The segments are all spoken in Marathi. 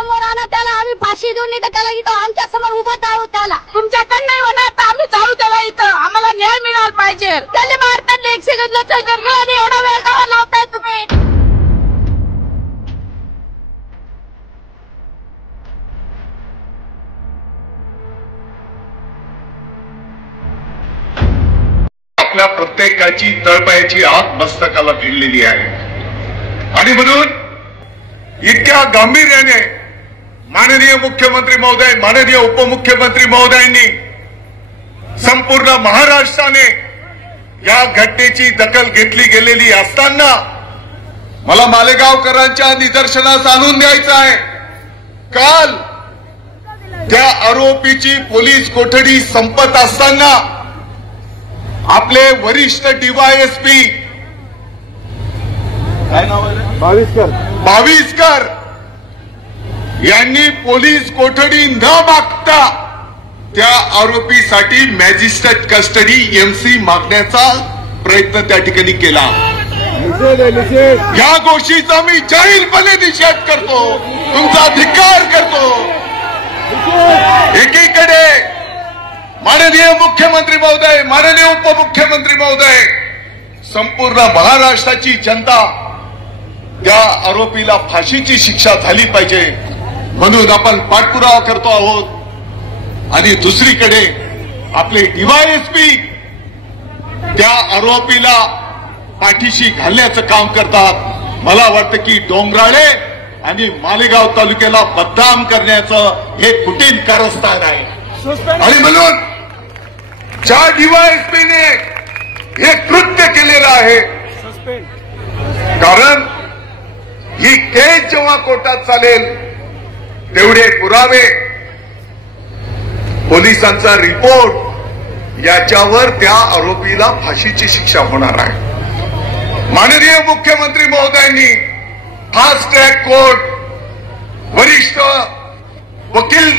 समोर आणा, त्याला आम्ही फाशी देऊन नाही तर त्याला इथं आमच्या समोर उभा टाळू. त्याला तुमच्याकडे नाही होणार तर आम्ही चालू त्याला इथं. आम्हाला न्याय मिळाला पाहिजे. त्याला मारताना 1 सेकंद आणि एवढा वेळ का लावताय तुम्ही? आपल्या प्रत्येकाची तळपायाची आग मस्तकाला भिडलेली आहे आणि म्हणून इतक्या गांभीर्याने माननीय मुख्यमंत्री महोदय, माननीय उपमुख्यमंत्री महोदयांनी संपूर्ण महाराष्ट्राने या घटनेची दखल घेतली गेलेली असताना मला मालेगावकरांच्या निदर्शनास आणून द्यायचं आहे. काल त्या आरोपीची पोलीस कोठडी संपत असताना आपले वरिष्ठ डीवायएसपी बाविस्कर यांनी पोलीस कोठडी न मागता त्या आरोपीसाठी मॅजिस्ट्रेट कस्टडी एमसी मागण्याचा प्रयत्न त्या ठिकाणी केला. या गोष्टीचा मी जाहीरपणे निषेध करतो, तुमचा धिक्कार करतो. एकीकडे माननीय मुख्यमंत्री महोदय, माननीय उपमुख्यमंत्री महोदय, संपूर्ण महाराष्ट्राची जनता त्या आरोपीला फाशीची शिक्षा झाली पाहिजे म्हणून आपण पाठपुरावा करतो आहोत. आणि दुसरीकडे आपले डीवायएसपी त्या आरोपीला पाठीशी घालण्याचं काम करतात. मला वाटतं की डोंगराळे आणि मालेगाव तालुक्याला बदनाम करण्याचं हे कुटील कारस्थान आहे. आणि म्हणून ज्या डीवायएसपीने हे कृत्य केलेलं आहे, कारण ही केस जेव्हा कोर्टात चालेल तेवढे पुरावे, पोलिसांचा रिपोर्ट याच्यावर त्या आरोपीला फाशीची शिक्षा होणार आहे. माननीय मुख्यमंत्री महोदयांनी फास्ट ट्रॅक कोर्ट, वरिष्ठ वकील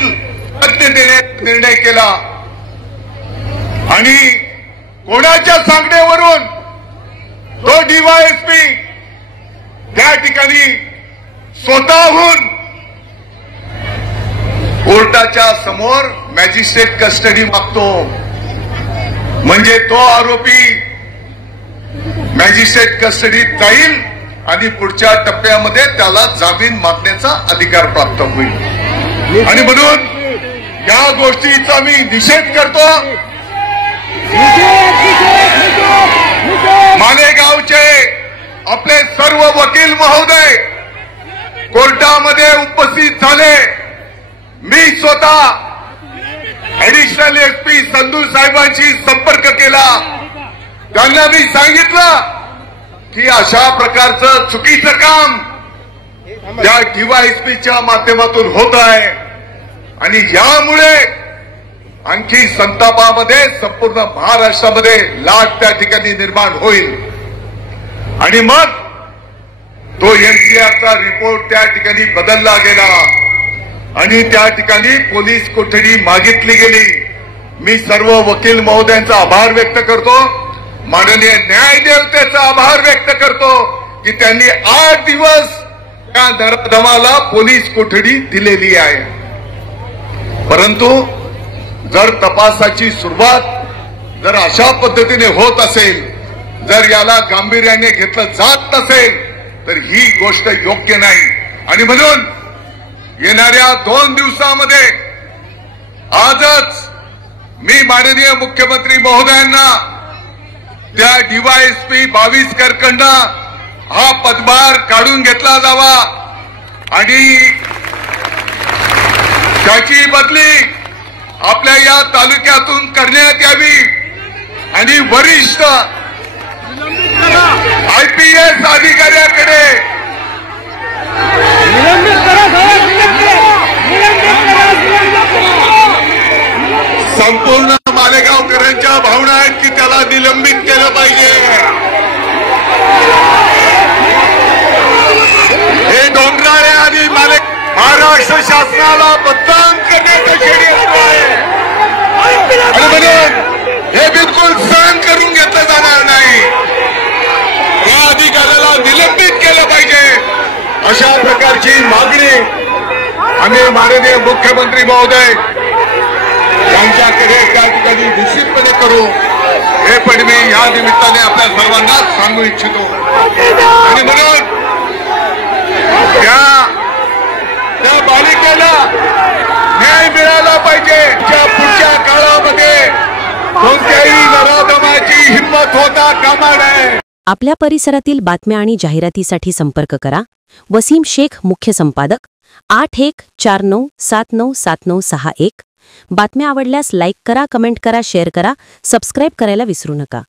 देण्याचा निर्णय केला आणि कोणाच्या सांगण्यावरून तो डीवायएसपी त्या ठिकाणी स्वतःहून कोर्टाच्या समोर मॅजिस्ट्रेट कस्टडी मागतो. म्हणजे तो आरोपी मॅजिस्ट्रेट कस्टडीत जाईल आणि पुढच्या टप्प्यामध्ये त्याला जामीन मागण्याचा अधिकार प्राप्त होईल. आणि म्हणून या गोष्टीचा मी निषेध करतो. मालेगावचे आपले सर्व वकील महोदय कोर्टामध्ये उपस्थित झाले. मी स्वतः ऍडिशनल एसपी संधू साहेबांशी संपर्क केला. त्यांना मी सांगितलं की अशा प्रकारचं चुकीचं काम या डीवायएसपीच्या माध्यमातून होत आहे आणि यामुळे आणखी संतापामध्ये संपूर्ण महाराष्ट्रामध्ये लाट त्या ठिकाणी निर्माण होईल. आणि मग तो एनसीआरचा रिपोर्ट त्या ठिकाणी बदलला गेला आणि त्या ठिकाणी पोलीस कोठडी मागितली गेली. मी सर्व वकील महोदयांचा आभार व्यक्त करतो, माननीय न्यायदेवतेचा आभार व्यक्त करतो की त्यांनी 8 दिवस त्या नराधमाला पोलीस कोठडी दिलेली आहे. परंतु जर तपासाची सुरुवात जर अशा पद्धतीने होत असेल, जर याला गांभीर्याने घेतलं जात नसेल तर ही गोष्ट योग्य नाही. आणि म्हणून येणाऱ्या 2 दिवसामध्ये आजच मी माननीय मुख्यमंत्री महोदयांना त्या डीवायएसपी बाविस्करकडनं हा पदभार काढून घेतला जावा आणि त्याची बदली आपल्या या तालुक्यातून करण्यात यावी आणि वरिष्ठ आयपीएस अधिकाऱ्याकडे संपूर्ण मालेगावकरांच्या भावना आहेत की त्याला निलंबित केलं पाहिजे. हे डोंगराळे आणि महाराष्ट्र शासनाला बदनाम करण्याचं षडयंत्र आहे आणि म्हणून हे बिलकुल सहन करून घेतलं जाणार नाही. या अधिकाऱ्याला निलंबित केलं पाहिजे अशा प्रकारची मागणी आणि माननीय मुख्यमंत्री महोदय यांच्याकडे त्या ठिकाणी निश्चितपणे करू, हे पण मी या निमित्ताने आपल्या सर्वांना सांगू इच्छितो. आणि म्हणून त्या बालिकेला न्याय मिळाला पाहिजे. त्या पुढच्या काळामध्ये कोणत्याही नराधमाची हिंमत होता कामा नये. आपल्या परिसरातील बातम्या आणि जाहिरातीसाठी संपर्क करा. वसीम शेख, मुख्य संपादक, 8149797961. बातम्या आवडल्यास लाईक करा, कमेंट करा, शेअर करा, सबस्क्राईब करायला विसरू नका.